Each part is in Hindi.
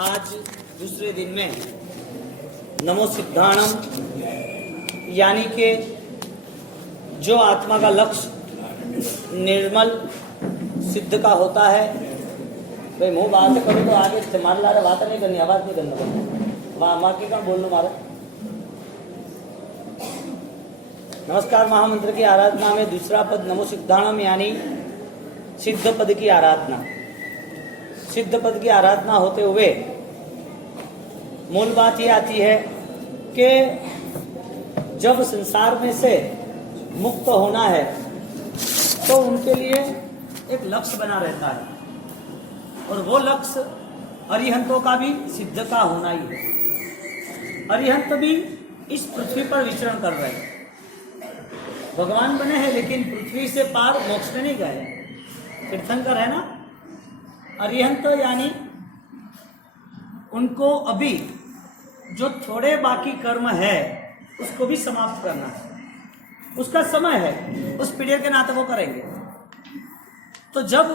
आज दूसरे दिन में नमो सिद्धाणम यानी कि जो आत्मा का लक्ष्य निर्मल सिद्ध का होता है। भाई मुँह बाहर से करो तो आगे से मार ला रहा, बात नहीं करनी, आवाज़ नहीं करना, वहाँ माँ के कहाँ बोलना मारा। नमस्कार महामंत्र की आराधना में दूसरा पद नमो सिद्धाणम यानी सिद्ध पद की आराधना। सिद्ध पद की आराधना होते हुए मूल बात ये आती है कि जब संसार में से मुक्त होना है तो उनके लिए एक लक्ष्य बना रहता है, और वो लक्ष्य अरिहंतों का भी सिद्ध का होना ही है। अरिहंत भी इस पृथ्वी पर विचरण कर रहे हैं, भगवान बने हैं लेकिन पृथ्वी से पार मोक्ष में नहीं गए। तीर्थंकर है ना, अरिहंत यानी उनको अभी जो थोड़े बाकी कर्म है उसको भी समाप्त करना है, उसका समय है, उस पीरियड के नाते वो करेंगे। तो जब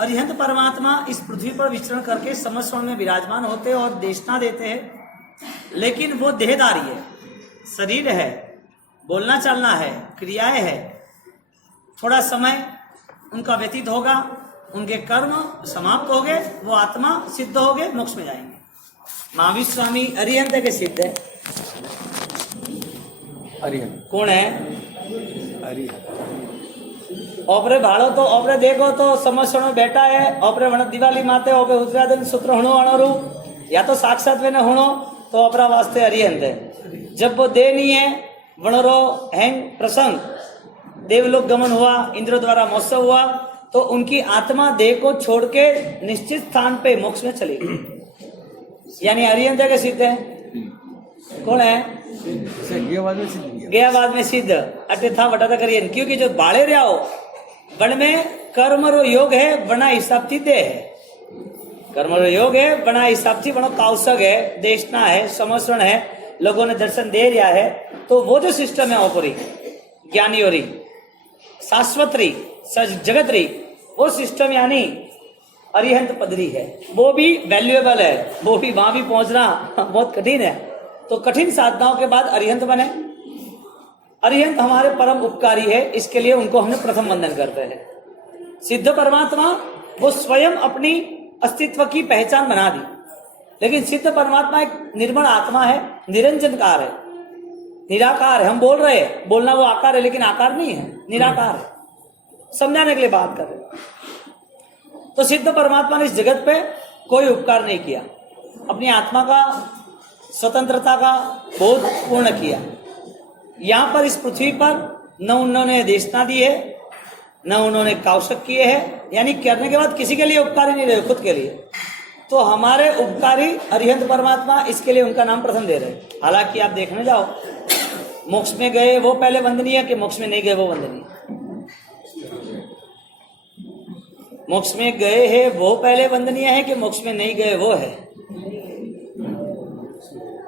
अरिहंत परमात्मा इस पृथ्वी पर विचरण करके समस्वर्ण में विराजमान होते और देशना देते हैं, लेकिन वो देहदारी है, शरीर है, बोलना चलना है, क्रियाएं है, थोड़ा समय उनका व्यतीत होगा, उनके कर्म समाप्त हो गए, वो आत्मा सिद्ध हो गए, मोक्ष में जाएंगे। महावीर स्वामी अरिहंत के सिद्ध है। अरिहंत कौन है? अरिहंत ओपरे भाड़ो तो ओपरे देखो तो समस्वर्ण बैठा है, ओपरे वण दिवाली माते ओपरे उत्तराधन सूत्र हणो अणरू, या तो साक्षात वे हणो तो ओपरा वास्ते अरिहंत है। जब वो दे नहीं है, वणरो हैंग प्रसंग देवलोक गमन हुआ, इंद्र द्वारा महोत्सव हुआ, तो उनकी आत्मा देह को छोड़ के निश्चित स्थान पे मोक्ष में चली गई, यानी अरिहंत के सिद्ध है। कौन है? गयाबाद में सिद्ध अटे था बटा था करिए, क्योंकि जो बाड़े रहा हो वन में कर्म रो योग है, बना हिसाब थी दे है, कर्म रो योग है, बना हिसाब थी बनो काउसक है, देशना है, समस्वरण है, लोगों ने दर्शन दे रहा है। तो वो जो सिस्टम है ओपरी ज्ञानी और शाश्वत री जगत री, वो सिस्टम यानी अरिहंत पदरी है। वो भी वैल्यूएबल है, वो भी वहां भी पहुंचना बहुत कठिन है। तो कठिन साधनाओं के बाद अरिहंत बने। अरिहंत हमारे परम उपकारी है, इसके लिए उनको हमने प्रथम वंदन करते हैं। सिद्ध परमात्मा वो स्वयं अपनी अस्तित्व की पहचान बना दी, लेकिन सिद्ध परमात्मा एक निर्मल आत्मा है, निरंजनकार है, निराकार है। हम बोल रहे हैं, बोलना वो आकार है लेकिन आकार नहीं है, निराकार है। समझाने के लिए बात कर रहे हैं। तो सिद्ध परमात्मा ने इस जगत पे कोई उपकार नहीं किया, अपनी आत्मा का स्वतंत्रता का बोध पूर्ण किया। यहाँ पर इस पृथ्वी पर न उन्होंने देशना दी है, न उन्होंने काउशक किए हैं, यानी करने के बाद किसी के लिए उपकारी नहीं रहे, खुद के लिए। तो हमारे उपकारी अरिहंत परमात्मा, इसके लिए उनका नाम प्रथम दे रहे हैं। हालांकि आप देखने जाओ, मोक्ष में गए वो पहले वंदनीय कि मोक्ष में नहीं गए वो वंदनीय? मोक्ष में गए हैं वो पहले वंदनीय है कि मोक्ष में नहीं गए वो है?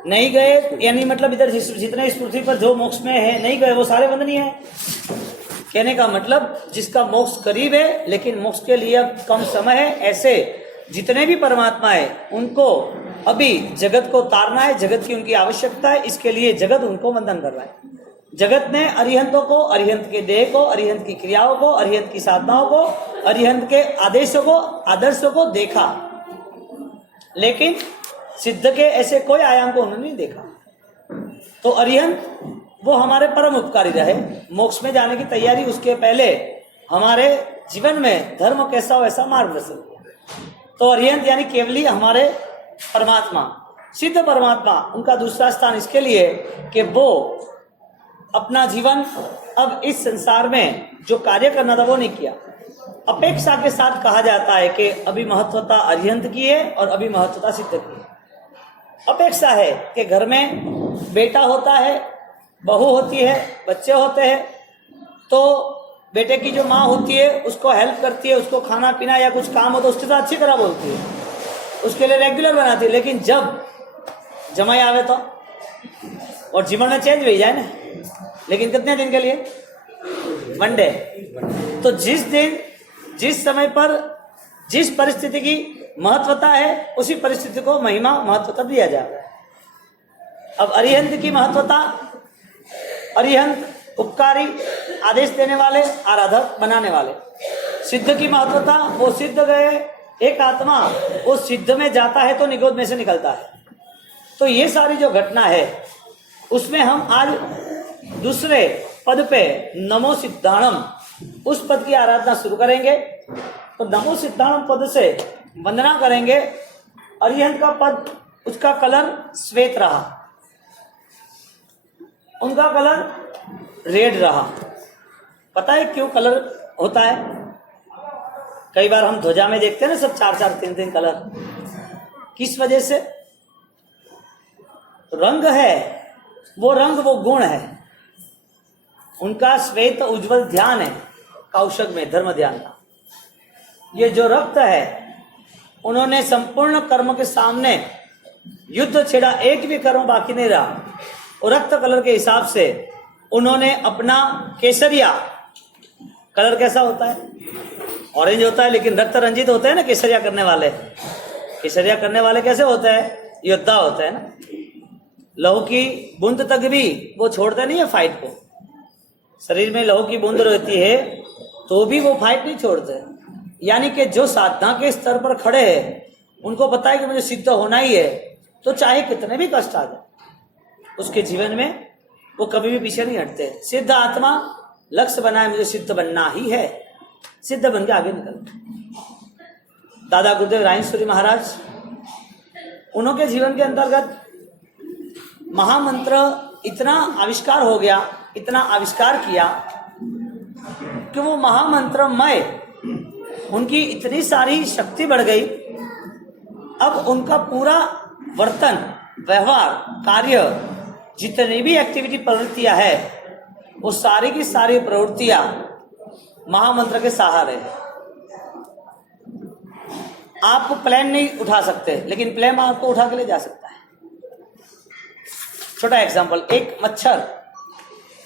नहीं गए यानी मतलब इधर जितने इस पृथ्वी पर जो मोक्ष में है नहीं गए वो सारे वंदनीय है। कहने का मतलब जिसका मोक्ष करीब है लेकिन मोक्ष के लिए अब कम समय है, ऐसे जितने भी परमात्मा है उनको अभी जगत को तारना है, जगत की उनकी आवश्यकता है, इसके लिए जगत उनको वंदन कर रहा है। जगत ने अरिहंतों को, अरिहंत के देह को, अरिहंत की क्रियाओं को, अरिहंत की साधनाओं को, अरिहंत के आदेशों को, आदर्शों को देखा, लेकिन सिद्ध के ऐसे कोई आयाम को उन्होंने नहीं देखा। तो अरिहंत वो हमारे परम उपकारी रहे। मोक्ष में जाने की तैयारी उसके पहले हमारे जीवन में धर्म कैसा हो ऐसा मार्गदर्शन किया। तो अरिहंत यानी केवली हमारे परमात्मा, सिद्ध परमात्मा, उनका दूसरा स्थान इसके लिए कि वो अपना जीवन अब इस संसार में जो कार्य करना था वो नहीं किया। अपेक्षा के साथ कहा जाता है कि अभी महत्वता अरिहंत की है और अभी महत्वता सिद्ध की है। अपेक्षा है कि घर में बेटा होता है, बहू होती है, बच्चे होते हैं, तो बेटे की जो माँ होती है उसको हेल्प करती है, उसको खाना पीना या कुछ काम हो तो उसके साथ अच्छी तरह बोलती है, उसके लिए रेगुलर बनाती है। लेकिन जब जमाई आवे तो और जीवन में चेंज हो जाए ना, लेकिन कितने दिन के लिए? One day. तो जिस दिन जिस समय पर जिस परिस्थिति की महत्वता है, उसी परिस्थिति को महिमा महत्वता दिया जाता है। अब अरिहंत की महत्वता, अरिहंत उपकारी, आदेश देने वाले, आराधक बनाने वाले। सिद्ध की महत्वता, वो सिद्ध गए, एक आत्मा वो सिद्ध में जाता है तो निगोद में से निकलता है। तो ये सारी जो घटना है उसमें हम आज दूसरे पद पे नमो सिद्धाणम, उस पद की आराधना शुरू करेंगे। तो नमो सिद्धाणम पद से वंदना करेंगे। अरिहंत का पद, उसका कलर श्वेत रहा, उनका कलर रेड रहा। पता है क्यों कलर होता है? कई बार हम ध्वजा में देखते हैं ना, सब 4-4, 3-3 कलर। किस वजह से? रंग है, वो रंग, वो गुण है। उनका श्वेत उज्जवल ध्यान है, कौशक में धर्म ध्यान का। ये जो रक्त है, उन्होंने संपूर्ण कर्म के सामने युद्ध छेड़ा, एक भी कर्म बाकी नहीं रहा। और रक्त कलर के हिसाब से उन्होंने अपना केसरिया कलर, कैसा होता है? ऑरेंज होता है, लेकिन रक्त रंजित होते हैं ना केसरिया करने वाले। केसरिया करने वाले कैसे होते हैं? योद्धा होते हैं ना। लहू की बूंद तक भी वो छोड़ते नहीं है फाइट को। शरीर में लहू की बूंद रहती है तो भी वो फाइट नहीं छोड़ते। यानी कि जो साधना के स्तर पर खड़े हैं, उनको पता है कि मुझे सिद्ध होना ही है, तो चाहे कितने भी कष्ट आ जाए उसके जीवन में, वो कभी भी पीछे नहीं हटते। सिद्ध आत्मा लक्ष्य बनाए, मुझे सिद्ध बनना ही है, सिद्ध बन के आगे निकल। दादा गुरुदेव रायेश्वरी महाराज, उन्होंने जीवन के अंतर्गत महामंत्र इतना आविष्कार हो गया, इतना आविष्कार किया कि वो महामंत्रमय, उनकी इतनी सारी शक्ति बढ़ गई। अब उनका पूरा वर्तन, व्यवहार, कार्य, जितनी भी एक्टिविटी प्रवृत्तियां है, वो सारी की सारी प्रवृत्तियां महामंत्र के सहारे है। आप प्लेन नहीं उठा सकते, लेकिन प्लेन आपको उठा के ले जा सकता है। छोटा एग्जांपल, एक मच्छर,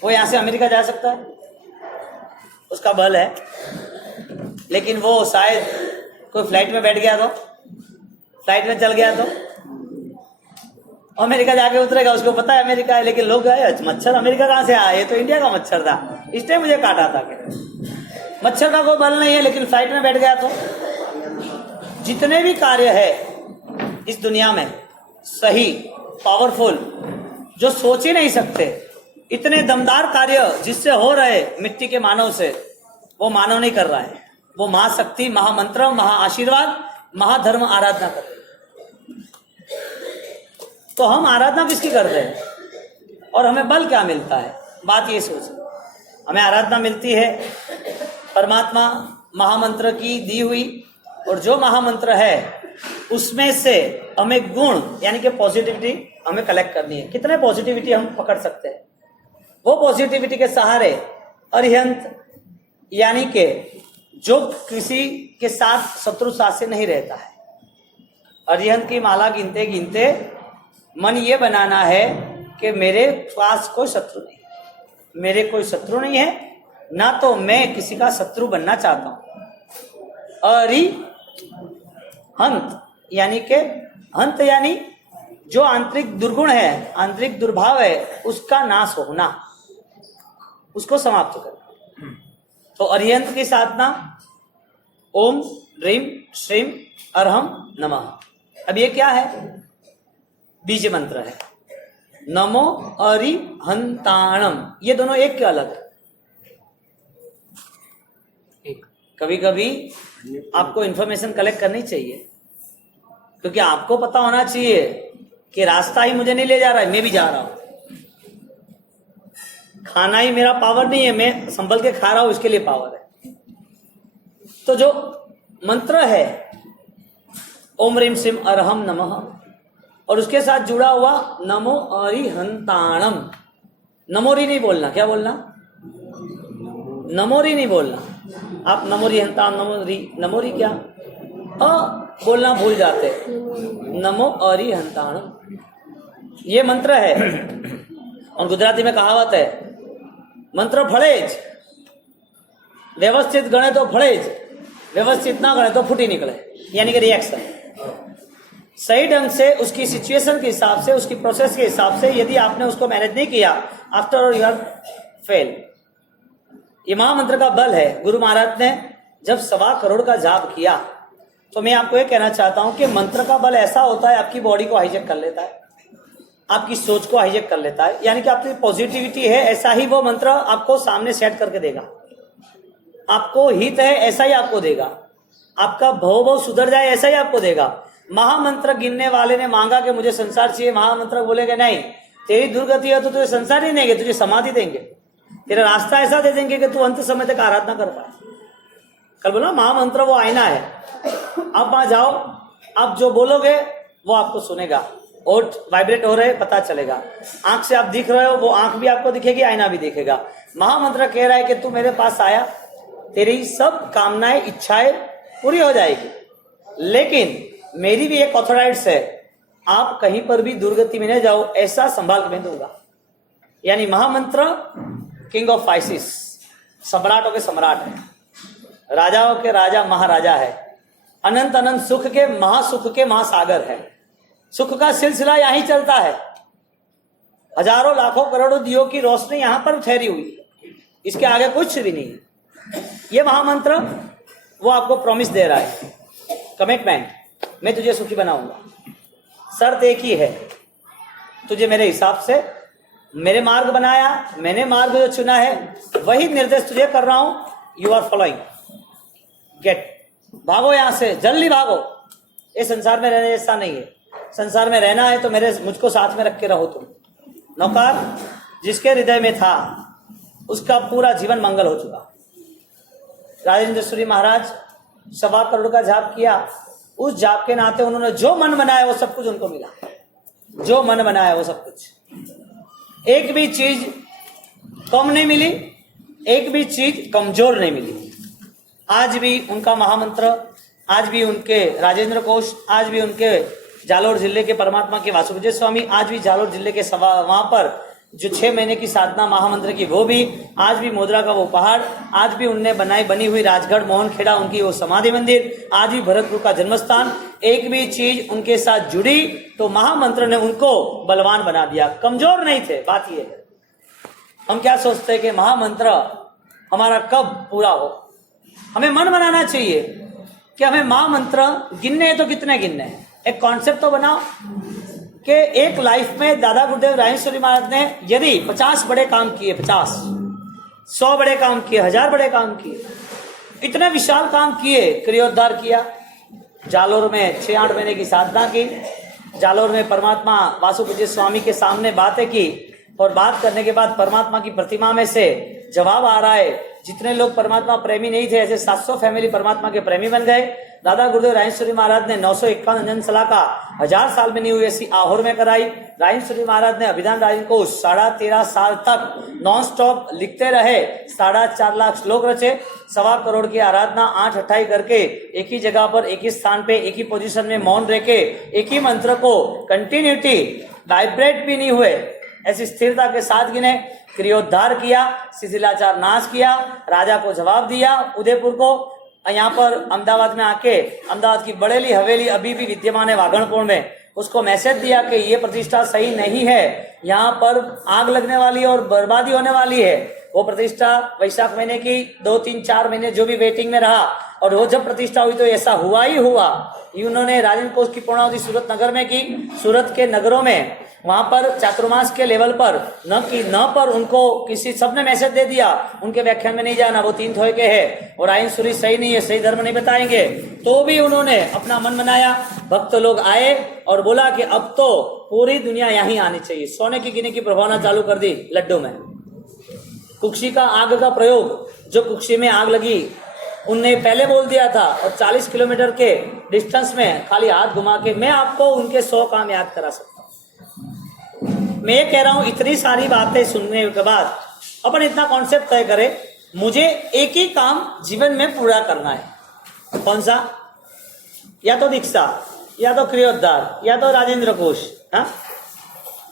वो यहां से अमेरिका जा सकता है, उसका बल है, लेकिन वो शायद कोई फ्लाइट में बैठ गया तो, फ्लाइट में चल गया तो अमेरिका जाके उतरेगा, उसको पता है अमेरिका है, लेकिन लोग आए, मच्छर अमेरिका कहाँ से आया? ये तो इंडिया का मच्छर था, इसने मुझे काटा था। मच्छर का कोई बल नहीं है, लेकिन फ्लाइट में बैठ गया तो। जितने भी कार्य है इस दुनिया में, सही, पावरफुल, जो सोच ही नहीं सकते, इतने दमदार कार्य जिससे हो रहे मिट्टी के मानव से, वो मानव नहीं कर रहा है, वो महाशक्ति, महामंत्र, महाआशीर्वाद, महाधर्म आराधना कर रहे हैं। तो हम आराधना किसकी कर रहे हैं और हमें बल क्या मिलता है? बात ये सोच, हमें आराधना मिलती है परमात्मा महामंत्र की दी हुई, और जो महामंत्र है उसमें से हमें गुण यानी कि पॉजिटिविटी हमें कलेक्ट करनी है। कितने पॉजिटिविटी हम पकड़ सकते हैं? वो पॉजिटिविटी के सहारे अरिहंत, यानी कि जो किसी के साथ शत्रु साथ से नहीं रहता है। अरिहंत की माला गिनते गिनते मन ये बनाना है कि मेरे पास कोई शत्रु नहीं, मेरे कोई शत्रु नहीं है, ना तो मैं किसी का शत्रु बनना चाहता हूं। अरिहंत यानी कि हंत यानी जो आंतरिक दुर्गुण है, आंतरिक दुर्भाव है, उसका नाश होना, उसको समाप्त करना। तो अरिहंत की साधना ओम ह्रीम श्रीम अरहम नमः। अब ये क्या है? बीज मंत्र है, नमो अरिहंताणम। ये दोनों एक के अलग है। कभी कभी आपको इंफॉर्मेशन कलेक्ट करनी चाहिए, क्योंकि आपको पता होना चाहिए कि रास्ता ही मुझे नहीं ले जा रहा है, मैं भी जा रहा हूं। खाना ही मेरा पावर नहीं है, मैं संभल के खा रहा हूं, इसके लिए पावर है। तो जो मंत्र है ओम ह्रीम श्रीम अरहम नमः, और उसके साथ जुड़ा हुआ नमो अरिहंताणम। नमोरी नहीं बोलना, क्या बोलना? नमोरी नहीं बोलना। आप नमोरी हंताण, नमोरी क्या बोलना भूल जाते। नमो अरिहंताणम ये मंत्र है, और गुजराती में कहावत है, मंत्र फड़ेज, व्यवस्थित गणे तो फड़ेज, व्यवस्थित ना गणे तो फूटी निकले, यानी कि रिएक्शन। सही ढंग से उसकी सिचुएशन के हिसाब से, उसकी प्रोसेस के हिसाब से यदि आपने उसको मैनेज नहीं किया, after all you are fail. ये महामंत्र का बल है। गुरु महाराज ने जब 1.25 करोड़ का जाप किया, तो मैं आपको ये कहना चाहता हूं कि मंत्र का बल ऐसा होता है, आपकी बॉडी को हाईजेक कर लेता है, आपकी सोच को हाईजेक कर लेता है। यानी कि आपकी पॉजिटिविटी है, ऐसा ही वो मंत्र आपको सामने सेट करके देगा। आपको हित है, ऐसा ही आपको देगा। आपका भव सुधर जाए, ऐसा ही आपको देगा। महामंत्र गिनने वाले ने मांगा कि मुझे संसार चाहिए, महामंत्र बोलेगा नहीं, तेरी दुर्गति है तो तुझे संसार नहीं देंगे, तुझे समाधि देंगे, तेरा रास्ता ऐसा दे देंगे कि तू अंत समय तक आराधना कर पाए। कल बोला महामंत्र वो आईना है, आप वहां जाओ, आप जो बोलोगे वो आपको सुनेगा। ओठ वाइब्रेट हो रहे पता चलेगा, आंख से आप दिख रहे हो, वो आंख भी आपको दिखेगी, आईना भी दिखेगा। महामंत्र कह रहा है कि तू मेरे पास आया, तेरी सब कामनाएं इच्छाएं पूरी हो जाएगी, लेकिन मेरी भी एक ऑथोराइट्स है, आप कहीं पर भी दुर्गति में न जाओ, ऐसा संभाल के मैं दूंगा। यानी महामंत्र किंग ऑफ फाइसिस, सम्राटों के सम्राट है, राजाओं के राजा महाराजा है, अनंत अनंत सुख के महासुख के महासागर है। सुख का सिलसिला यहीं चलता है, हजारों लाखों करोड़ों दियों की रोशनी यहां पर ठहरी हुई है, इसके आगे कुछ भी नहीं है। ये महामंत्र वो आपको प्रॉमिस दे रहा है, कमिटमेंट, मैं तुझे सुखी बनाऊंगा। शर्त एक ही है, तुझे मेरे हिसाब से मेरे मार्ग बनाया, मैंने मार्ग जो चुना है वही निर्देश तुझे कर रहा हूं, यू आर फॉलोइंग, गेट, भागो यहां से, जल्दी भागो। ये संसार में रहने जैसा नहीं है। संसार में रहना है तो मुझको साथ में रख के रहो। तुम नौकर जिसके हृदय में था उसका पूरा जीवन मंगल हो चुका। राजेंद्र सूरी महाराज 1.25 करोड़ का जाप किया, उस जाप के नाते उन्होंने जो मन बनाया वो सब कुछ उनको मिला, जो मन बनाया वो सब कुछ। एक भी चीज कम नहीं मिली, एक भी चीज कमजोर नहीं मिली। आज भी उनका महामंत्र, आज भी उनके राजेंद्र कोश, आज भी उनके जालोर जिले के परमात्मा के वासुदेव स्वामी, आज भी जालोर जिले के वहां पर जो 6 महीने की साधना महामंत्र की वो भी, आज भी मोदरा का वो पहाड़, आज भी उनने बनी हुई राजगढ़ मोहनखेड़ा उनकी वो समाधि मंदिर, आज भी भरतपुर का जन्मस्थान, एक भी चीज उनके साथ जुड़ी तो महामंत्र ने उनको बलवान बना दिया, कमजोर नहीं थे। बात ये है, हम क्या सोचते हैं कि महामंत्र हमारा कब पूरा हो। हमें मन बनाना चाहिए कि हमें महामंत्र गिनने हैं तो कितने गिनने हैं। एक कॉन्सेप्ट तो बनाओ कि एक लाइफ में दादा गुरुदेव राजेश्वरी महाराज ने यदि 50 बड़े काम किए, 50, 100 बड़े काम किए, 1000 बड़े काम किए, इतने विशाल काम किए, क्रियोद्धार किया, जालोर में 6-8 महीने की साधना की, जालोर में परमात्मा वासुदेव स्वामी के सामने बातें की, और बात करने के बाद परमात्मा की प्रतिमा में से जवाब आ रहा है। जितने लोग परमात्मा प्रेमी नहीं थे, ऐसे 700 फैमिली परमात्मा के प्रेमी बन गए। दादा गुरुदेव राजेश्वरी महाराज ने 951 जन्मशला का 1000 साल में नहीं हुई ऐसी आहोर में कराई। राजेश्वरी महाराज ने अभिधान राजन को 13.5 साल तक नॉन स्टॉप लिखते रहे, 4.5 लाख श्लोक रचे, 1.25 करोड़ की आराधना 8 अट्ठाई करके एक ही जगह पर, एक ही स्थान पे, एक ही पोजीशन में मौन रह के एक ही मंत्र को कंटिन्यूटी, वाइब्रेट भी नहीं हुए, ऐसी स्थिरता के साथ गिने, क्रियोद्धार किया, शिथिलाचार नाश किया, राजा को जवाब दिया, उदयपुर को, यहाँ पर अहमदाबाद में आके, अहमदाबाद की बड़ेली हवेली अभी भी विद्यमान है वागणपुर में, उसको मैसेज दिया कि ये प्रतिष्ठा सही नहीं है, यहाँ पर आग लगने वाली है और बर्बादी होने वाली है। वो प्रतिष्ठा वैशाख महीने की 2-3-4 महीने जो भी वेटिंग में रहा, और वो जब प्रतिष्ठा हुई तो ऐसा हुआ ही हुआ। उन्होंने राजेंद्र कोष की पूर्णावधि सूरत नगर में की, सूरत के नगरों में, वहां पर चातुर्मास के लेवल पर न पर उनको किसी सबने मैसेज दे दिया, उनके व्याख्यान में नहीं जाना, वो 3 थोए के है और आइन सूरी सही नहीं है, सही धर्म नहीं बताएंगे। तो भी उन्होंने अपना मन बनाया, भक्त लोग आए और बोला कि अब तो पूरी दुनिया यहीं आनी चाहिए। सोने की गिनी की प्रभावना चालू कर दी लड्डू में। कुक्षी का आग का प्रयोग, जो कुक्षी में आग लगी उनने पहले बोल दिया था, और 40 किलोमीटर के डिस्टेंस में खाली हाथ घुमा के मैं आपको उनके 100 काम याद करा सकता हूं। मैं ये कह रहा हूं, इतनी सारी बातें सुनने के बाद अपन इतना कॉन्सेप्ट तय करें, मुझे एक ही काम जीवन में पूरा करना है। कौन सा? या तो दीक्षा, या तो क्रियोद्धार, या तो राजेंद्र कोश। हाँ,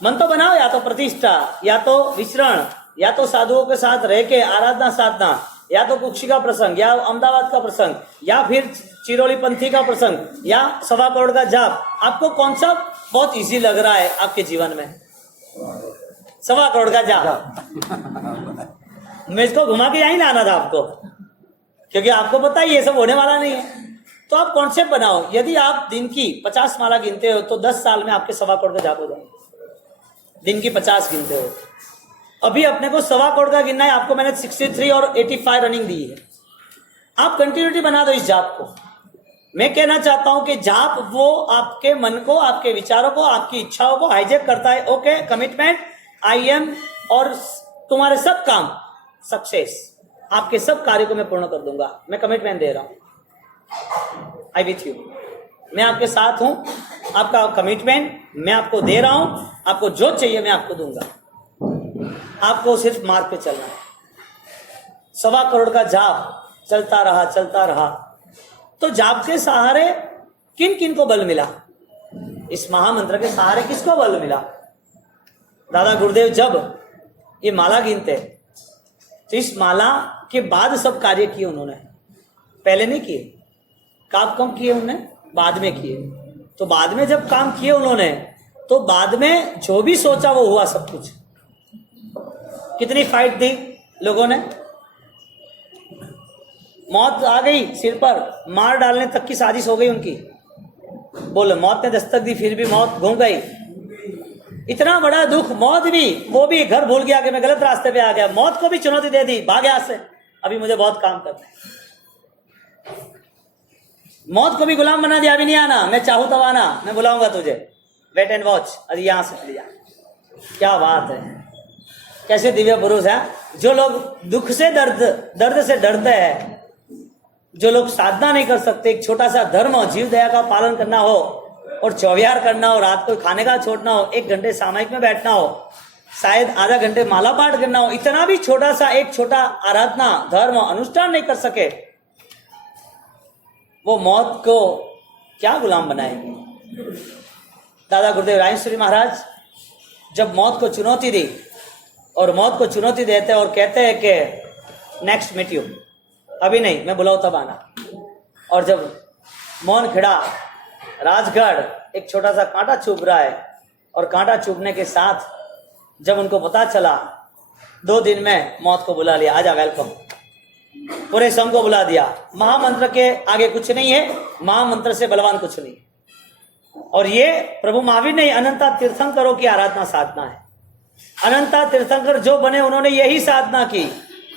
मन तो बनाओ, या तो प्रतिष्ठा, या तो विचरण, या तो साधुओं के साथ रह के आराधना साधना, या तो कुक्षी का प्रसंग, या अहमदाबाद का प्रसंग, या फिर चिरोली पंथी का प्रसंग, या 1.25 करोड़ का जाप, आपको कौन सा बहुत इजी लग रहा है आपके जीवन में? 1.25 करोड़ का जाप। मैं इसको घुमा के यहीं लाना था आपको, क्योंकि आपको पता ही ये सब होने वाला नहीं है। तो आप कॉन्सेप्ट बनाओ, यदि आप दिन की 50 माला गिनते हो तो 10 साल में आपके 1.25 करोड़ का जाप हो जाएगा। दिन की 50 गिनते हो, अभी अपने को 1.25 करोड़ का गिनना है। आपको मैंने 63 और 85 रनिंग दी है। आप कंटिन्यूटी बना दो इस जाप को। मैं कहना चाहता हूं कि जाप वो आपके मन को, आपके विचारों को, आपकी इच्छाओं को हाईजैक करता है। ओके, कमिटमेंट, आई एम, और तुम्हारे सब काम सक्सेस, आपके सब कार्यों को मैं पूर्ण कर दूंगा। मैं कमिटमेंट दे रहा हूं, आई विथ यू, मैं आपके साथ हूं। आपका कमिटमेंट मैं आपको दे रहा हूं। आपको जो चाहिए मैं आपको दूंगा। आपको सिर्फ मार्ग पे चलना है। 1.25 करोड़ का जाप चलता रहा, चलता रहा। तो जाप के सहारे किन किन को बल मिला? इस महामंत्र के सहारे किसको बल मिला? दादा गुरुदेव जब ये माला गिनते तो इस माला के बाद सब कार्य किए उन्होंने, पहले नहीं किए। काम कम किए उन्होंने, बाद में किए। तो बाद में जब काम किए उन्होंने, तो बाद में जो भी सोचा वो हुआ सब कुछ। कितनी फाइट दी लोगों ने, मौत आ गई सिर पर, मार डालने तक की साजिश हो गई उनकी। बोलो, मौत ने दस्तक दी फिर भी मौत घूम गई। इतना बड़ा दुख, मौत भी, वो भी घर भूल गया कि मैं गलत रास्ते पे आ गया। मौत को भी चुनौती दे दी, भाग यहाँ से, अभी मुझे बहुत काम करना है। मौत को भी गुलाम बना दिया, अभी नहीं आना, मैं चाहूं तब आना, मैं बुलाऊंगा तुझे, वेट एंड वॉच, अरे यहां से चले जा। क्या बात है, कैसे दिव्य पुरुष है। जो लोग दुख से दर्द से डरते हैं, जो लोग साधना नहीं कर सकते, एक छोटा सा धर्म, जीव दया का पालन करना हो और चौविहार करना हो, रात को खाने का छोड़ना हो, 1 घंटे सामायिक में बैठना हो, शायद आधा घंटे माला पाठ करना हो, इतना भी छोटा सा एक छोटा आराधना धर्म अनुष्ठान नहीं कर सके, वो मौत को क्या गुलाम बनाएंगे। दादा गुरुदेव रायेश्वरी महाराज जब मौत को चुनौती दी, और मौत को चुनौती देते और कहते हैं कि नेक्स्ट मीट यू, अभी नहीं, मैं बुलाऊं तब आना। और जब मोहन खेड़ा राजगढ़ एक छोटा सा कांटा चुभ रहा है, और कांटा चुभने के साथ जब उनको पता चला, 2 दिन में मौत को बुला लिया, आजा वेलकम, पूरे संघ को बुला दिया। महामंत्र के आगे कुछ नहीं है, महामंत्र से बलवान कुछ नहीं। और ये प्रभु महावीर ने अनंता तीर्थंकरों की आराधना साधना है। अनंता तीर्थंकर जो बने उन्होंने यही साधना की।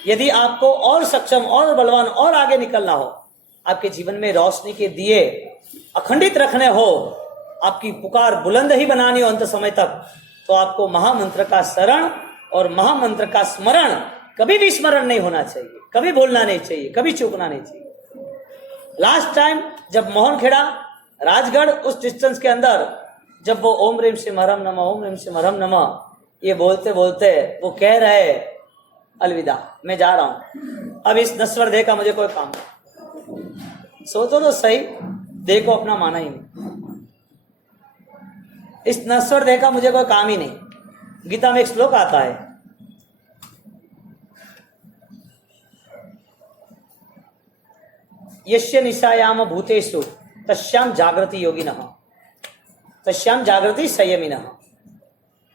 यदि आपको और सक्षम और बलवान और आगे निकलना हो, आपके जीवन में रोशनी के दिए अखंडित रखने हो, आपकी पुकार बुलंद ही बनानी हो अंत समय तक, तो आपको महामंत्र का शरण और महामंत्र का स्मरण कभी भी स्मरण नहीं होना चाहिए, कभी भूलना नहीं चाहिए, कभी चूकना नहीं चाहिए। लास्ट टाइम जब मोहन खेड़ा राजगढ़ उस डिस्टेंस के अंदर, जब वो ओम ह्रीम सिंह हरम नमः, ओम ह्रीम सिंह हरम नमः ये बोलते बोलते वो कह रहे अलविदा, मैं जा रहा हूं, अब इस नश्वर देह का मुझे कोई काम नहीं। सोचो तो सही, देह को अपना माना ही नहीं, इस नश्वर देह का मुझे कोई काम ही नहीं। गीता में एक श्लोक आता है, यस्य निशायाम भूतेषु तस्याम जागृति योगिनः तस्याम जागृति संयमिनः।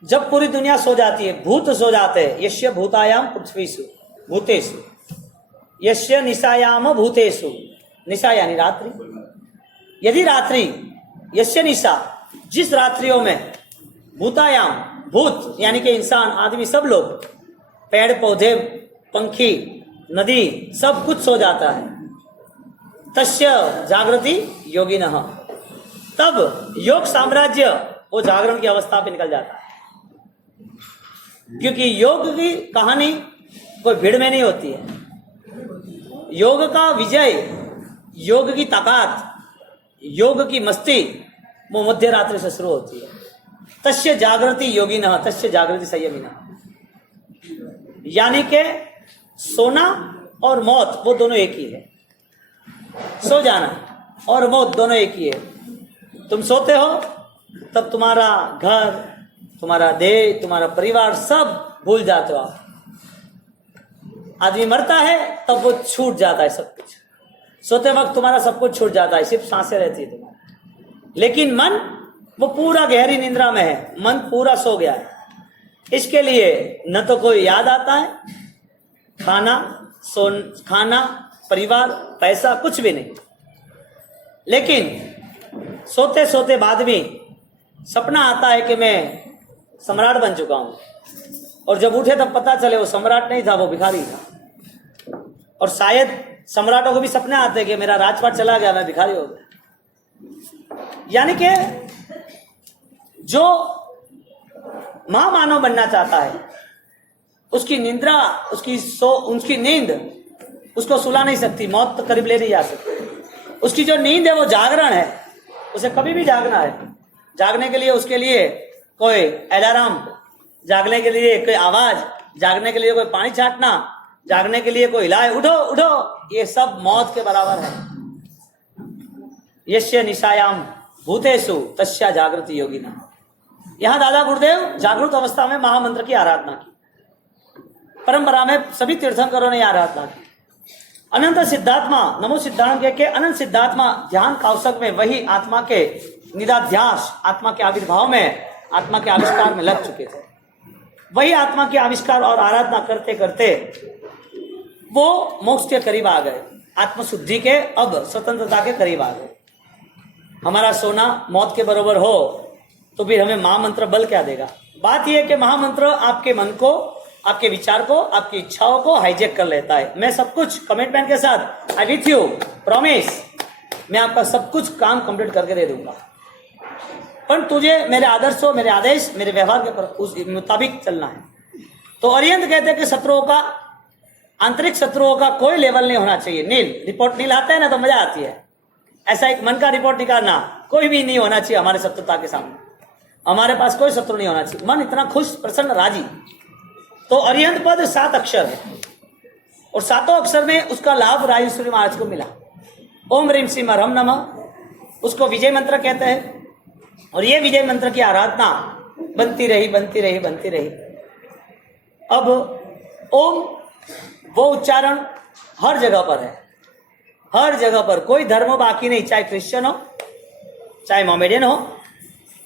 जब पूरी दुनिया सो जाती है, भूत सो जाते हैं, यस्य भूतायाम पृथ्वीषु भूतेषु, यस्य निशायाम भूतेषु, निशा यानी रात्रि। यदि रात्रि, यस्य निशा, जिस रात्रियों में, भूतायाम भूत यानी कि इंसान आदमी सब लोग, पेड़ पौधे पंखी नदी सब कुछ सो जाता है, तस्य जागृति योगिनः, तब योग साम्राज्य वो जागरण की अवस्था पे निकल जाता है। क्योंकि योग की कहानी कोई भीड़ में नहीं होती है। योग का विजय, योग की ताकत, योग की मस्ती वो मध्य रात्रि से शुरू होती है। तस्य जागृति योगिनः तस्य जागृति संयमिनः, यानी के सोना और मौत वो दोनों एक ही है। सो जाना और मौत दोनों एक ही है। तुम सोते हो तब तुम्हारा घर, तुम्हारा देह, तुम्हारा परिवार सब भूल जाते हो आप। आदमी मरता है तब वो छूट जाता है सब कुछ। सोते वक्त तुम्हारा सब कुछ छूट जाता है, सिर्फ सांसें रहती है तुम्हारी। लेकिन मन वो पूरा गहरी निंद्रा में है, मन पूरा सो गया है। इसके लिए न तो कोई याद आता है, खाना, परिवार, पैसा कुछ भी नहीं। लेकिन सोते सोते बाद में सपना आता है कि मैं सम्राट बन चुका हूं, और जब उठे तब पता चले वो सम्राट नहीं था, वो भिखारी था। और शायद सम्राटों को भी सपने आते हैं कि मेरा राजपाट चला गया, मैं भिखारी हो गया। यानी कि जो महामानव बनना चाहता है उसकी निंद्रा, उसकी नींद उसको सुला नहीं सकती, मौत तो करीब ले नहीं जा सकती। उसकी जो नींद है वो जागरण है, उसे कभी भी जागना है। जागने के लिए उसके लिए कोई अलार्म, जागने के लिए कोई आवाज, जागने के लिए कोई पानी छाटना, जागने के लिए कोई हिलाए उठो उठो, ये सब मौत के बराबर है। यस्य निशायाम भूतेषु तस्या जागृति योगिना। यहां दादा गुरुदेव जागृत अवस्था में महामंत्र की आराधना की, परंपरा में सभी तीर्थंकरों ने आराधना की। अनंत सिद्धात्मा, नमो सिद्धांत के अनंत सिद्धात्मा ध्यान कौशक में वही आत्मा के निदाध्यास, आत्मा के आविर्भाव में, आत्मा के आविष्कार में लग चुके थे। वही आत्मा के आविष्कार और आराधना करते करते वो मोक्ष के करीब आ गए, आत्मशुद्धि के, अब स्वतंत्रता के करीब आ गए। हमारा सोना मौत के बराबर हो तो फिर हमें महामंत्र बल क्या देगा? बात यह है कि महामंत्र आपके मन को, आपके विचार को, आपकी इच्छाओं को हाईजेक कर लेता है। मैं सब कुछ कमिटमेंट के साथ, आई विथ यू प्रॉमिस, मैं आपका सब कुछ काम कंप्लीट करके दे दूंगा, पर तुझे मेरे आदर्शों, मेरे आदेश, मेरे व्यवहार के उस मुताबिक चलना है। तो अरिहंत कहते हैं कि शत्रुओं का, आंतरिक शत्रुओं का कोई लेवल नहीं होना चाहिए। नील रिपोर्ट नील आता है ना तो मजा आती है, ऐसा एक मन का रिपोर्ट निकालना कोई भी नहीं होना चाहिए हमारे शत्रुता के सामने। हमारे पास कोई शत्रु नहीं होना चाहिए, मन इतना खुश, प्रसन्न, राजी। तो अरिहंत पद 7 अक्षर है, और 7 अक्षर में उसका लाभ राजेश्वरी महाराज को मिला। ओम ह्रीम श्रीम हरम नमः, उसको विजय मंत्र कहते हैं। और ये विजय मंत्र की आराधना बनती रही, बनती रही, बनती रही। अब ओम वो उच्चारण हर जगह पर है, हर जगह पर, कोई धर्म बाकी नहीं, चाहे क्रिश्चियन हो, चाहे मोमेडियन हो,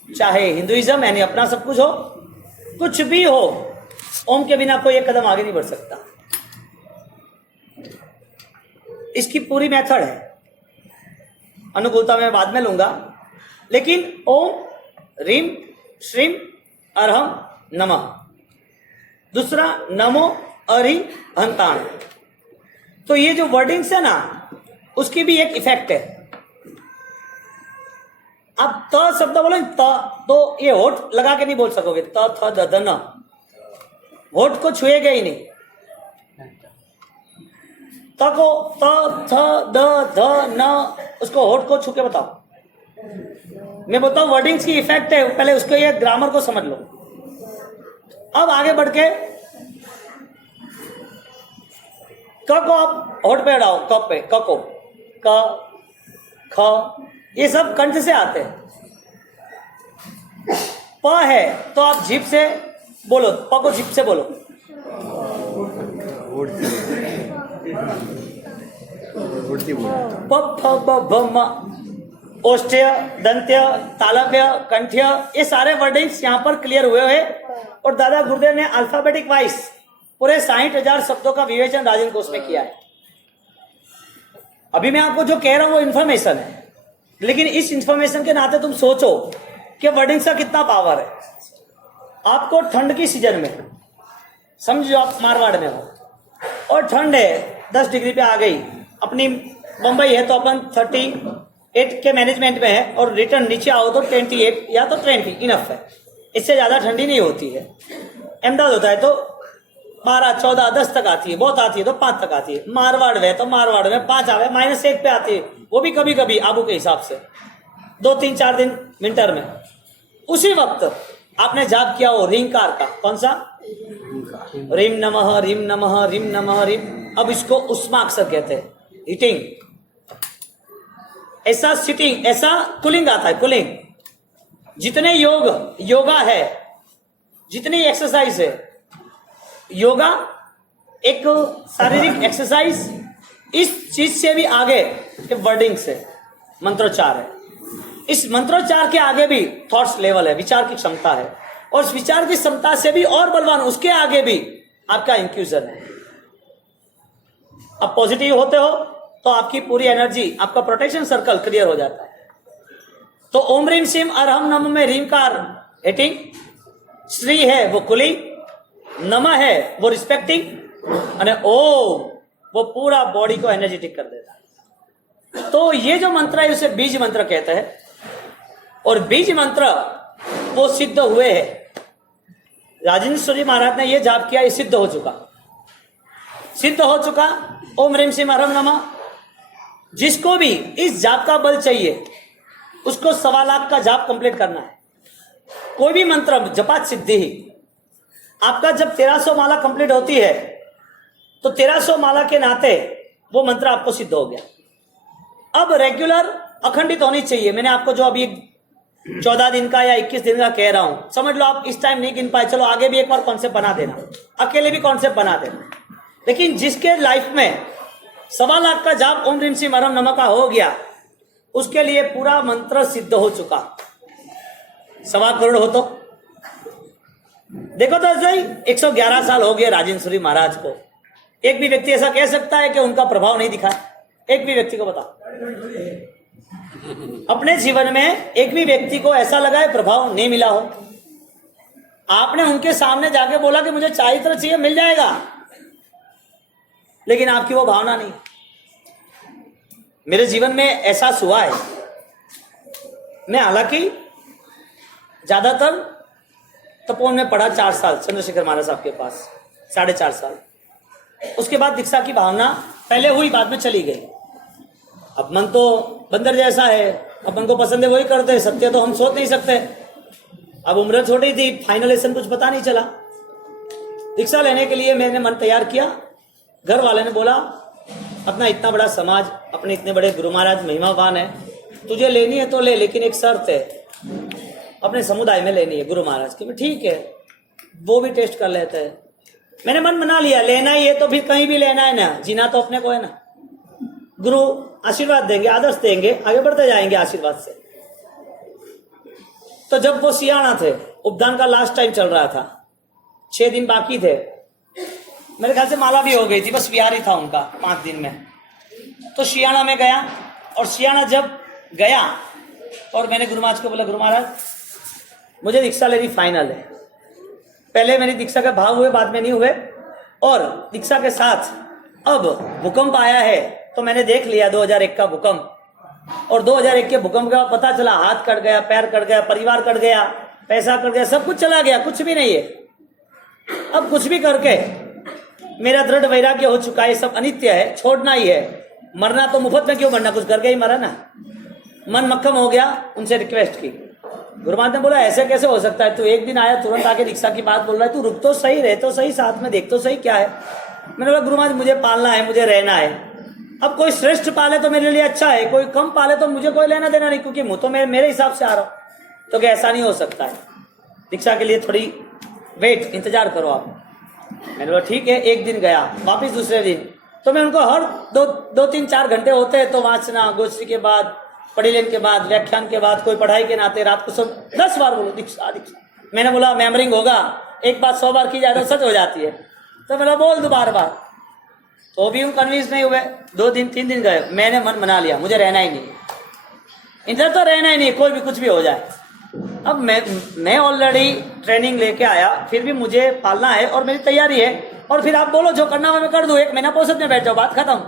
चाहे हिंदुइज्म यानी अपना सब कुछ हो, कुछ भी हो, ओम के बिना कोई एक कदम आगे नहीं बढ़ सकता। इसकी पूरी मेथड है, अनुकूलता में बाद में लूंगा, लेकिन ओम ह्रीम श्रीम अरहम नमः, दूसरा नमो अरि हंताण। तो ये जो वर्डिंग्स है ना, उसकी भी एक इफेक्ट है। आप त शब्द बोलो त, तो ये होठ लगा के नहीं बोल सकोगे, त थ द ध न, होठ को छुएगा ही नहीं। त को त थ द ध न, उसको होठ को छू के बताओ। मैं बोलता हूं वर्डिंग्स की इफेक्ट है, पहले उसको ये ग्रामर को समझ लो। अब आगे बढ़ के क को आप होठ पे अड़ाओ, क पे, क को, क ख, ये सब कंठ से आते हैं। प है तो आप जीभ से बोलो, प को जीभ से बोलो। प फ ब भ म, ओष्ठ्य, दंत्य, तालव्य, कंठ्य, ये सारे वर्डिंग्स यहाँ पर क्लियर हुए हैं। और दादा गुरुदेव ने अल्फाबेटिक वाइज पूरे 60,000 शब्दों का विवेचन राजन कोश में किया है। अभी मैं आपको जो कह रहा हूं वो इन्फॉर्मेशन है, लेकिन इस इन्फॉर्मेशन के नाते तुम सोचो कि वर्डिंग्स का कितना पावर है। आपको ठंड की सीजन में, समझो आप मारवाड़ में हो और ठंड है, 10 डिग्री पे आ गई, अपनी मुंबई है तो अपन 38 के मैनेजमेंट में है, और रिटर्न नीचे आओ तो 28 या तो 20 इनफ है, इससे ज्यादा ठंडी नहीं होती है। अहमदाबाद होता है तो 12, 14, 10 तक आती है, बहुत आती है तो 5 तक आती है। मारवाड़ में तो मारवाड़ में 5 आवे, -1 पे आती है, वो भी कभी कभी आबू के हिसाब से, 2, 3, 4 दिन विंटर में। उसी वक्त आपने जाप किया हो रिंकार का, कौन सा? रीम नमः, रीम नमः, रीम नमः, रीम। अब इसको उष्मा अक्षर कहते हैं, हीटिंग। ऐसा सिटिंग, ऐसा कूलिंग आता है, कूलिंग। जितने योगा है, जितनी एक्सरसाइज है, योगा एक शारीरिक एक्सरसाइज, इस चीज से भी आगे के वर्डिंग से मंत्रोच्चार है। इस मंत्रोच्चार के आगे भी थॉट्स लेवल है, विचार की क्षमता है, और उस विचार की क्षमता से भी और बलवान उसके आगे भी आपका इंक्यूजन है। आप पॉजिटिव होते हो तो आपकी पूरी एनर्जी, आपका प्रोटेक्शन सर्कल क्लियर हो जाता है। तो ओम रीम सिम अरहम नम में रीमकार हिटिंग, श्री है वो कुलिंग, नमः है वो रिस्पेक्टिंग, और ओम वो पूरा बॉडी को एनर्जेटिक कर देता है। तो ये जो मंत्र है उसे बीज मंत्र कहते हैं, और बीज मंत्र वो सिद्ध हुए हैं। राजेंद्र जी महाराज ने ये जाप किया, ये सिद्ध हो चुका। ओम ह्रीम सिम अरहम नमः। जिसको भी इस जाप का बल चाहिए उसको 1.25 लाख का जाप कंप्लीट करना है। कोई भी मंत्र जपात सिद्धि ही। आपका जब 1300 माला कंप्लीट होती है तो 1300 माला के नाते वो मंत्र आपको सिद्ध हो गया। अब रेगुलर अखंडित होनी चाहिए। मैंने आपको जो अभी 14 दिन का या 21 दिन का कह रहा हूं, समझ लो आप इस टाइम नहीं गिन पाए, चलो आगे भी एक बार कॉन्सेप्ट बना देना, अकेले भी कॉन्सेप्ट बना देना। लेकिन जिसके लाइफ में 1.25 लाख का जाप ओम ह्रीम सिम अरहम नमः का हो गया, उसके लिए पूरा मंत्र सिद्ध हो चुका। 1.25 करोड़ हो तो देखो तो सही, 111 साल हो गए राजेंद्र जी महाराज को। एक भी व्यक्ति ऐसा कह सकता है कि उनका प्रभाव नहीं दिखा? एक भी व्यक्ति को बताओ, अपने जीवन में एक भी व्यक्ति को ऐसा लगा है प्रभाव नहीं मिला हो? आपने उनके सामने जाके बोला कि मुझे चाहिए, चाहिए मिल जाएगा, लेकिन आपकी वो भावना नहीं। मेरे जीवन में एहसास हुआ है। मैं हालांकि ज्यादातर तपोवन में पढ़ा 4 साल चंद्रशेखर महाराज साहब के पास, 4.5 साल। उसके बाद दीक्षा की भावना पहले हुई, बाद में चली गई। अब मन तो बंदर जैसा है, अब मन को पसंद है वही करते हैं, सत्य तो हम सोच नहीं सकते। अब उम्र छोटी थी, फाइनलेशन कुछ पता नहीं चला। दीक्षा लेने के लिए मैंने मन तैयार किया। घर वाले ने बोला अपना इतना बड़ा समाज, अपने इतने बड़े गुरु महाराज महिमावान है, तुझे लेनी है तो ले, लेकिन एक शर्त है, अपने समुदाय में लेनी है गुरु महाराज की। ठीक है, वो भी टेस्ट कर लेते हैं। मैंने मन बना लिया, लेना ही है तो फिर कहीं भी लेना है ना, जीना तो अपने को है ना। गुरु आशीर्वाद देंगे, आदर्श देंगे, आगे बढ़ते जाएंगे आशीर्वाद से। तो जब वो सियाना थे, उपदान का लास्ट टाइम चल रहा था, 6 दिन बाकी थे, मेरे ख्याल से माला भी हो गई थी, बस बिहार ही था उनका 5 दिन में। तो शियाना में गया, और शियाना जब गया और मैंने गुरु महाराज को बोला, गुरु महाराज मुझे दीक्षा लेनी फाइनल है। पहले मेरी दीक्षा के भाव हुए, बाद में नहीं हुए। और दीक्षा के साथ अब भूकंप आया है, तो मैंने देख लिया 2001 का भूकंप। और 2001 के भूकंप का पता चला हाथ कट गया, पैर कट गया, परिवार कट गया, पैसा कट गया, सब कुछ चला गया, कुछ भी नहीं है। अब कुछ भी करके मेरा दृढ़ वैराग्य हो चुका है, सब अनित्य है, छोड़ना ही है। मरना तो मुफ्त में क्यों मरना, कुछ करके ही मरा ना। मन मक्खम हो गया, उनसे रिक्वेस्ट की। गुरु महाराज ने बोला ऐसे कैसे हो सकता है, तू एक दिन आया तुरंत आके दीक्षा की बात बोल रहा है, तू रुक तो सही, रह तो सही, साथ में देख तो सही क्या है। मैंने बोला गुरु महाराज मुझे पालना है, मुझे रहना है। अब कोई श्रेष्ठ पाले तो मेरे लिए अच्छा है, कोई कम पाले तो मुझे कोई लेना देना नहीं, क्योंकि मुँह तो मैं मेरे हिसाब से आ रहा हूँ। तो क्या ऐसा नहीं हो सकता है, दीक्षा के लिए थोड़ी वेट, इंतजार करो आप। मैंने बोला ठीक है। एक दिन गया, वापिस दूसरे दिन, तो मैं उनको हर 2-3-4 घंटे होते हैं तो वाचना, गोष्ठी के बाद, पढ़ी के बाद, व्याख्यान के बाद, कोई पढ़ाई के नाते रात को सब 10 बार बोलो दीक्षा दीक्षा। मैंने बोला मेमोरिंग होगा, एक बात 100 बार की जाए तो सच हो जाती है। तो मैंने बोल दो बार, तो भी हम कन्विंस नहीं हुए। 2 दिन 3 दिन गए, मैंने मन बना लिया मुझे रहना ही नहीं, इधर तो रहना ही नहीं, कोई भी कुछ भी हो जाए। अब मैं ऑलरेडी ट्रेनिंग लेके आया, फिर भी मुझे पालना है और मेरी तैयारी है। और फिर आप बोलो जो करना मैं कर दूं, 1 महीना पोषद में बैठ जाओ, बात खत्म।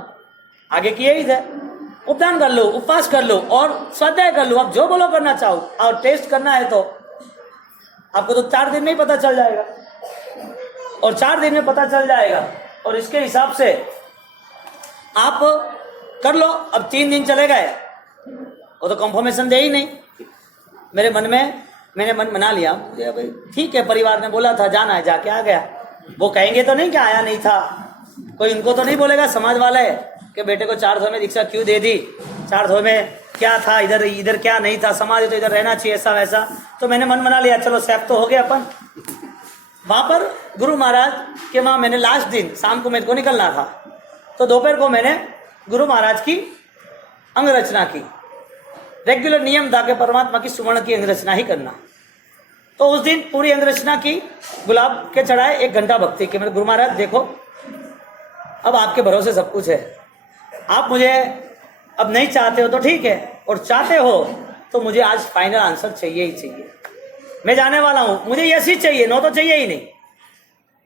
आगे किए ही थे, उपदान कर लो, उपवास कर लो और स्वाध्याय कर लो, आप जो बोलो करना चाहो। और टेस्ट करना है तो आपको तो 4 दिन में ही पता चल जाएगा, और 4 दिन में पता चल जाएगा। और इसके हिसाब से आप कर लो। अब 3 दिन चले गए, वो तो कंफर्मेशन दे ही नहीं। मेरे मन में मैंने मन बना लिया, भाई ठीक है, परिवार ने बोला था जाना है, जाके आ गया। वो कहेंगे तो नहीं कि आया नहीं था, कोई इनको तो नहीं बोलेगा समाज वाले कि बेटे को 400 में दीक्षा क्यों दे दी, 400 में क्या था, इधर क्या नहीं था, समाज तो इधर रहना चाहिए, ऐसा वैसा। तो मैंने मन बना लिया, चलो सेफ तो हो गया अपन। वहां पर गुरु महाराज के वहां मैंने लास्ट दिन शाम को मेरे को निकलना था, तो दोपहर को मैंने गुरु महाराज की अंग रचना की। रेगुलर नियम था कि परमात्मा की सुवर्ण की अंग रचना ही करना। तो उस दिन पूरी अंग रचना की, गुलाब के चढ़ाए, 1 घंटा भक्ति की। मेरे गुरु महाराज देखो अब आपके भरोसे सब कुछ है, आप मुझे अब नहीं चाहते हो तो ठीक है, और चाहते हो तो मुझे आज फाइनल आंसर चाहिए ही चाहिए। मैं जाने वाला हूं, मुझे यस ही चाहिए, नो तो चाहिए ही नहीं।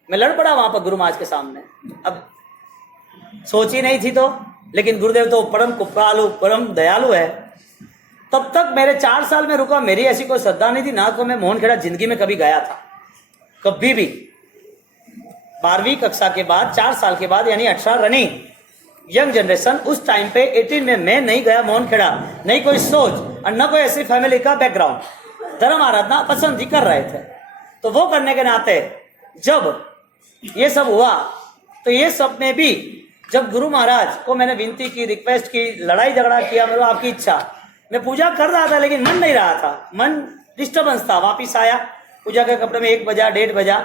मैं लड़ पड़ा वहां पर गुरु महाराज के सामने। अब सोची नहीं थी तो, लेकिन गुरुदेव तो परम कृपालु परम दयालु है। तब तक मेरे 4 साल में रुका, मेरी ऐसी कोई श्रद्धा नहीं थी, ना तो मैं मोहनखेड़ा जिंदगी में कभी गया था, कभी भी। 12वीं कक्षा के बाद 4 साल के बाद, यानी 18 रनिंग यंग जनरेशन, उस टाइम पे 18 में मैं नहीं गया मोहनखेड़ा। नहीं कोई सोच और न कोई ऐसी फैमिली का बैकग्राउंड। धर्म आराधना पसंद ही कर रहे थे, तो वो करने के नाते जब ये सब हुआ, तो ये सब में भी जब गुरु महाराज को मैंने विनती की, रिक्वेस्ट की, लड़ाई झगड़ा किया, मेरे आपकी इच्छा, मैं पूजा कर रहा था लेकिन मन नहीं रहा था, मन डिस्टर्बेंस था। वापिस आया, पूजा के कपड़े में 1 बजा 1:30 बजा,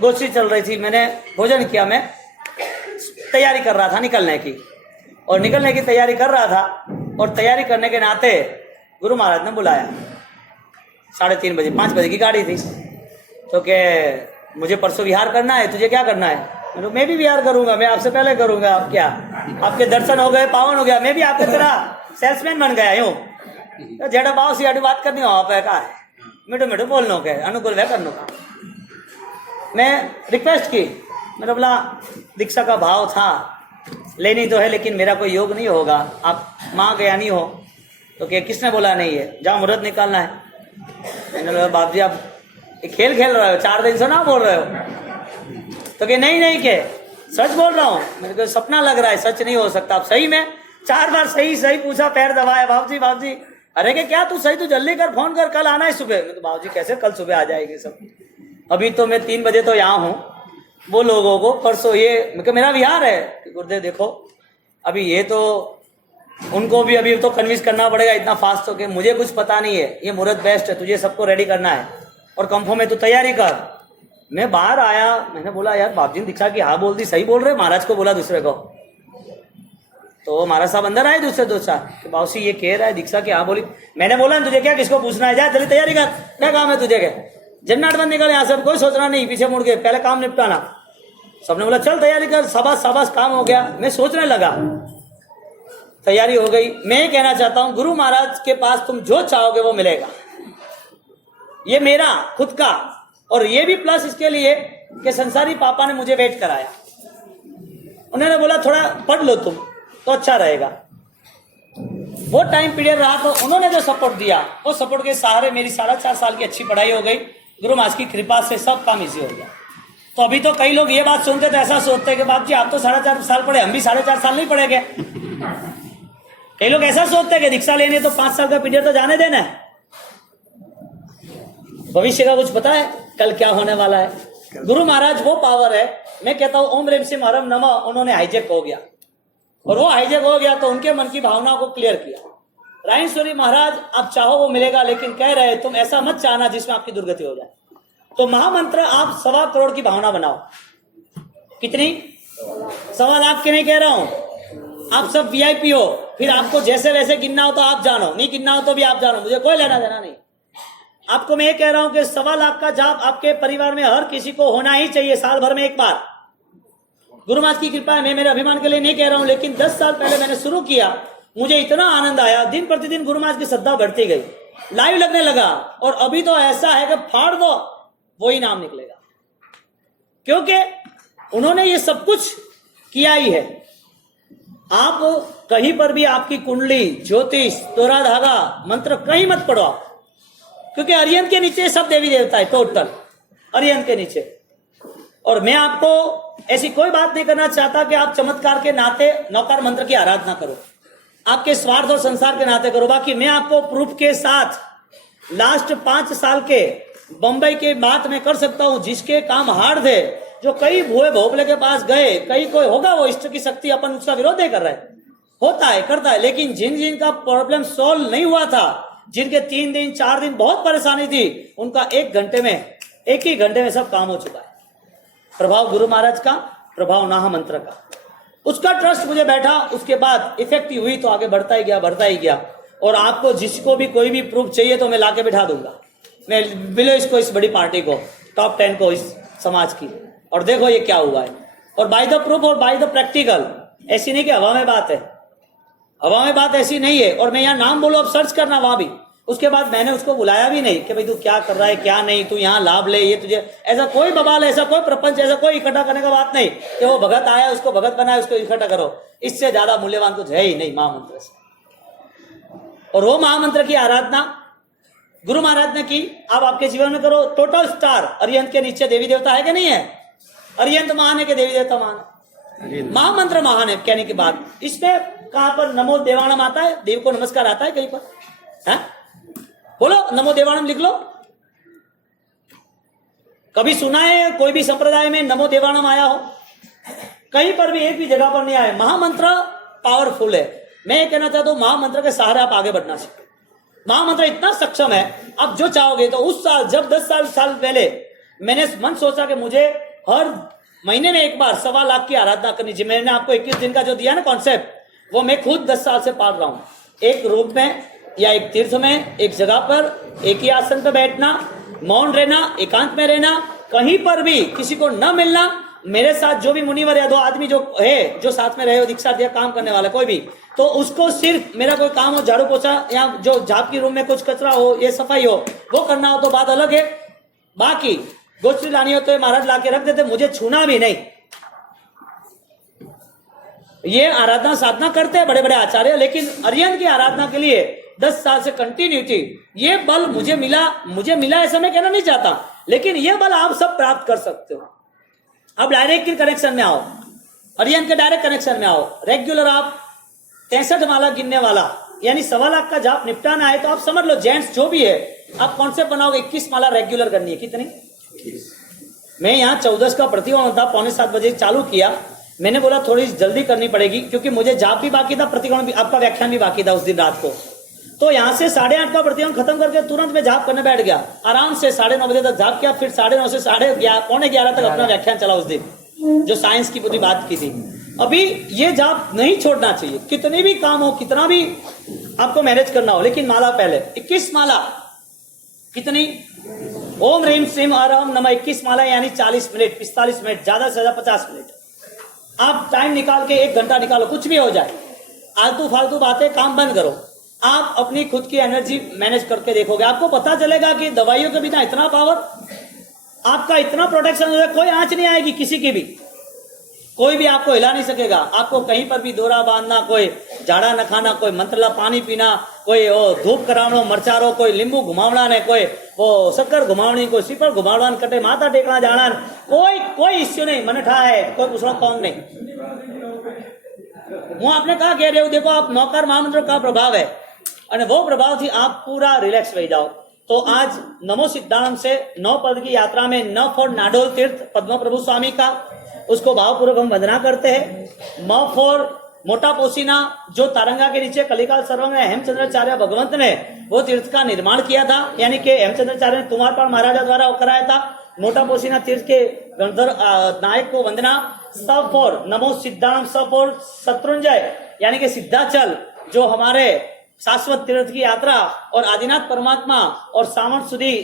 गोष्ठी चल रही थी, मैंने भोजन किया, मैं तैयारी कर रहा था निकलने की, और निकलने की तैयारी कर रहा था, और तैयारी करने के नाते गुरु महाराज ने बुलाया 3:30 बजे, 5 बजे की गाड़ी थी। तो क्या मुझे परसों विहार करना है, तुझे क्या करना है? मैं भी विहार करूंगा, मैं आपसे पहले करूंगा। अब क्या, आपके दर्शन हो गए, पावन हो गया, मैं भी आपकी तरह सेल्समैन बन गया यूं। तो जेड़ा भाव सी बात करनी हो आप का है, मिठो मिठो बोलनो के अनुकूल वह करने का। मैं रिक्वेस्ट की, मैंने बोला दीक्षा का भाव था, लेनी तो है लेकिन मेरा कोई योग नहीं होगा, आप माँ गया नहीं हो। तो क्या किसने बोला नहीं है, जाओ मुहूर्त निकालना है। मैंने बोला बाप जी आप खेल खेल रहे हो, 4 दिन से ना बोल रहे हो। तो क्या नहीं के सच बोल रहा हूँ, मेरे को सपना लग रहा है, सच नहीं हो सकता। आप सही में 4 बार सही पूछा, पैर दबाया, बाप जी। अरे के क्या तू सही, तू जल्दी कर, फोन कर, कल आना है सुबह। मैं तो बाप जी कैसे कल सुबह आ जाएगी सब, अभी तो मैं 3 बजे तो यहाँ हूँ। वो लोगों को परसों ये मेरा विहार है, गुरुदेव देखो अभी ये तो उनको भी अभी तो कन्विंस करना पड़ेगा इतना फास्ट हो के, मुझे कुछ पता नहीं है, ये मुहूर्त बेस्ट है, तुझे सबको रेडी करना है और कंफर्म है, तू तैयारी कर। मैं बाहर आया, मैंने बोला यार बाप जी ने दीक्षा की हाँ बोल दी, सही बोल रहे। महाराज को बोला दूसरे को, तो महाराज साहब अंदर आए दूसरे कि बाबूसी ये कह रहा है दीक्षा की हाँ बोली। मैंने बोला तुझे क्या, किसको पूछना है, जा जल्दी तैयारी कर, क्या काम है तुझे, क्या जन्नाट बंद निकल यहाँ से, कोई सोचना नहीं, पीछे मुड़ के पहले काम निपटाना। सबने बोला चल तैयारी कर, शाबाश काम हो गया। मैं सोचने लगा, तैयारी हो गई। मैं ये कहना चाहता हूँ गुरु महाराज के पास तुम जो चाहोगे वो मिलेगा, ये मेरा खुद का, और ये भी प्लस इसके लिए कि संसारी पापा ने मुझे वेट कराया। उन्होंने बोला थोड़ा पढ़ लो तुम तो अच्छा रहेगा। वो टाइम पीरियड रहा, तो उन्होंने जो सपोर्ट दिया, वो सपोर्ट के सहारे मेरी 4.5 साल की अच्छी पढ़ाई हो गई। गुरु महाराज की कृपा से सब काम इजी हो गया। तो अभी तो कई लोग ये बात सुनते तो ऐसा सोचते हैं कि बाप जी आप तो 4.5 साल पढ़े, हम भी 4.5 साल नहीं पढ़ेंगे। कई लोग ऐसा सोचते हैं कि दीक्षा लेने तो 5 साल का पीरियड तो जाने देना है, भविष्य का कुछ पता है कल क्या होने वाला है। गुरु महाराज वो पावर है, मैं कहता हूं ओम रेम सिंह हरम नमः, उन्होंने हाईजेक हो गया, और वो हाईजेक हो गया तो उनके मन की भावना को क्लियर किया। रायेश्वरी महाराज आप चाहो वो मिलेगा, लेकिन कह रहे तुम ऐसा मत चाहना जिसमें आपकी दुर्गति हो जाए। तो महामंत्र आप 1.25 करोड़ की भावना बनाओ। कितनी? 1.25 लाख की नहीं कह रहा हूं, आप सब वीआईपी हो, फिर आपको जैसे वैसे गिनना हो तो आप जानो, नहीं गिनना हो तो भी आप जानो, मुझे कोई लेना देना नहीं। आपको मैं ये कह रहा हूं कि 1.25 लाख का जाप आपके परिवार में हर किसी को होना ही चाहिए, साल भर में एक बार। गुरु महाराज की कृपा है, मैं मेरे अभिमान के लिए नहीं कह रहा हूं, लेकिन 10 साल पहले मैंने शुरू किया, मुझे इतना आनंद आया, दिन प्रतिदिन गुरु महाराज की श्रद्धा बढ़ती गई, लाइव लगने लगा, और अभी तो ऐसा है कि फाड़ दो वही नाम निकलेगा, क्योंकि उन्होंने ये सब कुछ किया ही है। आप कहीं पर भी आपकी कुंडली, ज्योतिष, तोरा धागा, मंत्र कहीं मत पढ़ो, क्योंकि अरिहंत के नीचे सब देवी देवता है, टोटल अरिहंत के नीचे। और मैं आपको ऐसी कोई बात नहीं करना चाहता कि आप चमत्कार के नाते नौकार मंत्र की आराधना करो, आपके स्वार्थ और संसार के नाते करो। बाकी मैं आपको प्रूफ के साथ लास्ट 5 साल के बंबई के बात में कर सकता हूं, जिसके काम हार्ड थे, जो कई भूए भोपले के पास गए, कई कोई होगा वो इष्ट की शक्ति, अपन उसका विरोध नहीं कर रहे, होता है करता है, लेकिन जिन का प्रॉब्लम सॉल्व नहीं हुआ था, जिनके 3 दिन 4 दिन बहुत परेशानी थी, उनका 1 घंटे में एक ही घंटे में सब काम हो चुका है। प्रभाव गुरु महाराज का, प्रभाव नाहा मंत्र का, उसका ट्रस्ट मुझे बैठा, उसके बाद इफेक्टिव हुई तो आगे बढ़ता ही गया। और आपको जिसको भी कोई भी प्रूफ चाहिए तो मैं लाके बिठा दूंगा, मैं मिलो इसको, इस बड़ी पार्टी को, टॉप 10 को, इस समाज की, और देखो ये क्या हुआ है। और बाय द प्रूफ और बाय द प्रैक्टिकल, ऐसी नहीं कि हवा में बात है, हवा में बात ऐसी नहीं है। और मैं यहाँ नाम बोलो, अब सर्च करना वहां भी। उसके बाद मैंने उसको बुलाया भी नहीं कि भाई तू क्या कर रहा है क्या नहीं, तू यहाँ लाभ ले, ये तुझे, ऐसा कोई बवाल, ऐसा कोई प्रपंच, ऐसा कोई इकट्ठा करने का बात नहीं कि वो भगत आया उसको भगत बनाया उसको इकट्ठा करो। इससे ज्यादा मूल्यवान कुछ है ही नहीं महामंत्र से। और वो महामंत्र की आराधना गुरु महाराज ने की, आप आपके जीवन में करो। टोटल स्टार, अरिहंत के नीचे देवी देवता है कि नहीं है? अरिहंत महान है कि देवी देवता महान है? महामंत्र महान है कहने की बात। इसमें कहां पर नमो देवाणम आता है? देव को नमस्कार आता है कहीं पर? है? बोलो नमो देवाणम, लिख लो। कभी सुना है कोई भी संप्रदाय में नमो देवाणम आया हो? कहीं पर भी, एक भी जगह पर नहीं आया। महामंत्र पावरफुल है। मैं ये कहना चाहता हूं, महामंत्र के सहारे आप आगे बढ़ना सीखो। महामंत्र इतना सक्षम है, आप जो चाहोगे तो। उस साल जब 10 साल पहले मैंने मन सोचा कि मुझे हर महीने में एक बार 1.25 लाख की आराधना करनी चाहिए। मैंने आपको 21 दिन का जो दिया ना कॉन्सेप्ट, वो मैं खुद 10 साल से पाल रहा हूं। एक रूप में या एक तीर्थ में, एक जगह पर एक ही आसन पर बैठना, मौन रहना, एकांत में रहना, कहीं पर भी किसी को न मिलना। मेरे साथ जो भी मुनिवर या 2 आदमी जो है, जो साथ में रहे हो, दीक्षा दिया, काम करने वाला कोई भी, तो उसको सिर्फ मेरा कोई काम हो, झाड़ू पोछा या जो जाप की रूम में कुछ कचरा हो, ये सफाई हो, वो करना हो तो बात अलग है। बाकी गोष्ठी लानी हो तो महाराज लाके रख देते, मुझे छूना भी नहीं। ये आराधना साधना करते हैं बड़े बड़े आचार्य, लेकिन अरिहंत की आराधना के लिए 10 साल से कंटिन्यूटी, ये बल मुझे मिला ऐसा मैं कहना नहीं चाहता, लेकिन ये बल आप सब प्राप्त कर सकते हो। अब डायरेक्ट कनेक्शन में आओ, अरिहंत के डायरेक्ट कनेक्शन में आओ। रेगुलर आप 63 माला गिनने वाला, यानी 1.25 लाख का जाप निपटाना है तो आप समझ लो, जेंट्स जो भी है, आप कॉन्सेप्ट बनाओगे 21 माला रेगुलर करनी है। कितनी? मैं यहाँ 14 का प्रतिकोण था, 6:45 बजे चालू किया। मैंने बोला थोड़ी जल्दी करनी पड़ेगी क्योंकि मुझे जाप भी बाकी था, प्रतिकोण भी, आपका व्याख्यान भी बाकी था उस दिन रात को। तो यहाँ से 8:30 का प्रतिकोण खत्म करके तुरंत में जाप करने बैठ गया। आराम से 9:30 बजे तक जाप किया, फिर 9:30 से 11:30 तक अपना व्याख्यान चला उस दिन, जो साइंस की पूरी बात की थी। अभी ये जाप नहीं छोड़ना चाहिए, कितने भी काम हो, कितना भी आपको मैनेज करना हो, लेकिन माला पहले 21 माला। कितनी? ओम ह्रीम श्रीम अरहम नमः 21 माला, यानी 40 मिनट, 45 मिनट, ज्यादा से ज्यादा 50 मिनट। आप टाइम निकाल के 1 घंटा निकालो, कुछ भी हो जाए, आलतू फालतू बातें काम बंद करो। आप अपनी खुद की एनर्जी मैनेज करके देखोगे, आपको पता चलेगा कि दवाइयों के बिना इतना पावर, आपका इतना प्रोटेक्शन हो जाए, कोई आंच नहीं आएगी किसी की भी, कोई भी आपको हिला नहीं सकेगा। आपको कहीं पर भी दौरा बांधना, कोई झाड़ा न खाना, कोई मंत्रला पानी पीना, कोई धूप करावनो मरचारो, कोई लींबू घुमावना ने, कोई वो शक्कर घुमावनी, कोई सीपड़ घुमावना, कटे माता टेकना जाना, कोई इश्यू नहीं। मन ठा है कोई पूछना कौन नहीं। હું આપને कहा कह रहे हो, देखो आप नौकर महामंत्र का प्रभाव है, અને वो प्रभाव थी आप पूरा रिलैक्स रह जाओ। तो आज नमो सिद्धांत से 9 पद की यात्रा में न फॉर नाडोल तीर्थ पद्म प्रभु स्वामी का, उसको भावपूर्वक हम वंदना करते हैं। म फॉर मोटा पोसीना, जो तारंगा के नीचे कलिकाल सर्वंग ने हेमचंद्राचार्य भगवंत ने वो तीर्थ का निर्माण किया था, यानी कि हेमचंद्राचार्य ने कुमारपाल महाराजा द्वारा कराया था। मोटा पोसीना तीर्थ के गणधर नायक को वंदना। सब फॉर नमो सिद्धांत, सब फॉर शत्रुंजय, यानी कि सिद्धाचल, जो हमारे शाश्वत तीर्थ की यात्रा, और आदिनाथ परमात्मा, और सावन सुधी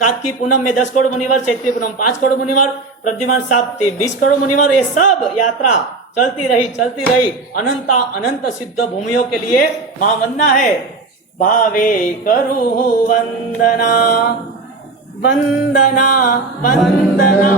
कार्तिकी पूनम में 10 करोड़ मुनिवर, चैत्री पूनम 5 करोड़ मुनिवर, प्रद्युमान साहब 20 करोड़ मुनिवर, ये सब यात्रा चलती रही अनंत सिद्ध भूमियों के लिए महावंदना है। भावे करू वंदना वंदना वंदना